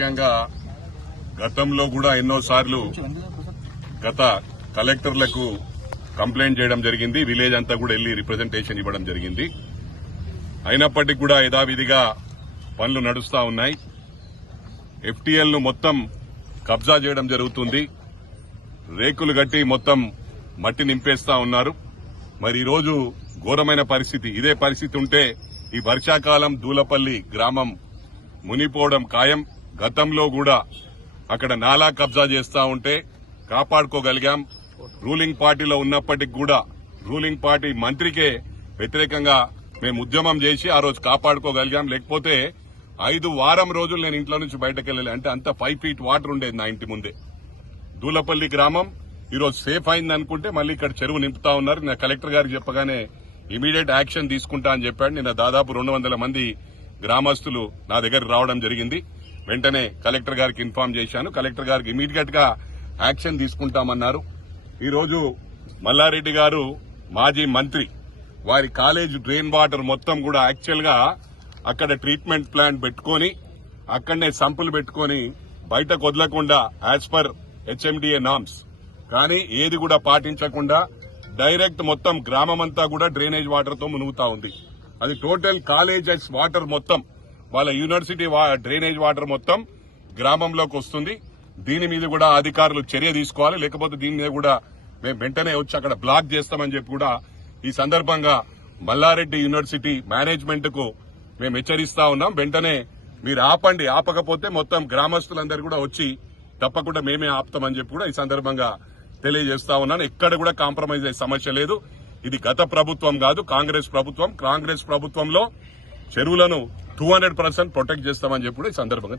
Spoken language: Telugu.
ముఖ్యంగా గతంలో కూడా ఎన్నోసార్లు గత కలెక్టర్లకు కంప్లైంట్ చేయడం జరిగింది. విలేజ్ అంతా కూడా వెళ్లి రిప్రజెంటేషన్ ఇవ్వడం జరిగింది. అయినప్పటికీ కూడా యథావిధిగా పనులు నడుస్తా ఉన్నాయి. ఎఫ్టీఎల్ ను మొత్తం కబ్జా చేయడం జరుగుతుంది. రేకులు గట్టి మొత్తం మట్టి నింపేస్తా ఉన్నారు. మరి ఈరోజు ఘోరమైన పరిస్థితి. ఇదే పరిస్థితి ఉంటే ఈ వర్షాకాలం దూలపల్లి గ్రామం మునిపోవడం ఖాయం. గతంలో కూడా అక్కడ నాలా కబ్జా చేస్తా ఉంటే కాపాడుకోగలిగాం. రూలింగ్ పార్టీలో ఉన్నప్పటికీ కూడా రూలింగ్ పార్టీ మంత్రికే వ్యతిరేకంగా మేము ఉద్యమం చేసి ఆ రోజు కాపాడుకోగలిగాం. లేకపోతే 5 వారం రోజులు నేను ఇంట్లో నుంచి బయటకు వెళ్ళలే. అంటే అంత 5 ఫీట్ వాటర్ ఉండేది నా ఇంటి ముందే. దూలపల్లి గ్రామం ఈరోజు సేఫ్ అయింది అనుకుంటే మళ్ళీ ఇక్కడ చెరువు నింపుతా ఉన్నారు. నేను కలెక్టర్ గారికి చెప్పగానే ఇమీడియట్ యాక్షన్ తీసుకుంటా అని చెప్పాడు. నిన్న దాదాపు 200 మంది గ్రామస్తులు నా దగ్గరికి రావడం జరిగింది. వెంటనే కలెక్టర్ గారికి ఇన్ఫార్మ్ చేశాను. కలెక్టర్ గారికి ఇమీడియట్ గా యాక్షన్ తీసుకుంటామన్నారు. ఈరోజు మల్లారెడ్డి గారు మాజీ మంత్రి వారి కాలేజ్ డ్రైన్ వాటర్ మొత్తం కూడా యాక్చువల్ గా అక్కడ ట్రీట్మెంట్ ప్లాంట్ పెట్టుకుని అక్కడనే సంపులు పెట్టుకుని బయటకు వదలకుండా యాజ్ పర్ హెచ్ఎండిఏ నామ్స్ కానీ ఏది కూడా పాటించకుండా డైరెక్ట్ మొత్తం గ్రామం అంతా కూడా డ్రైనేజ్ వాటర్ తో మునుగుతా ఉంది. అది టోటల్ కాలేజెస్ వాటర్ మొత్తం వాళ్ళ యూనివర్సిటీ డ్రైనేజ్ వాటర్ మొత్తం గ్రామంలోకి వస్తుంది. దీని మీద కూడా అధికారులు చర్య తీసుకోవాలి. లేకపోతే దీని మీద కూడా మేము వెంటనే వచ్చి అక్కడ బ్లాక్ చేస్తామని చెప్పి కూడా ఈ సందర్భంగా మల్లారెడ్డి యూనివర్సిటీ మేనేజ్మెంట్ కు మేము హెచ్చరిస్తా ఉన్నాం. వెంటనే మీరు ఆపండి. ఆపకపోతే మొత్తం గ్రామస్తులందరూ కూడా వచ్చి తప్పకుండా మేమే ఆపుతామని చెప్పి కూడా ఈ సందర్భంగా తెలియజేస్తా ఉన్నాను. ఎక్కడ కూడా కాంప్రమైజ్ అయ్యే సమస్య లేదు. ఇది గత ప్రభుత్వం కాదు, కాంగ్రెస్ ప్రభుత్వం. కాంగ్రెస్ ప్రభుత్వంలో చెరువులను 200% ప్రొటెక్ట్ చేస్తామని చెప్పి కూడా ఈ సందర్భంగా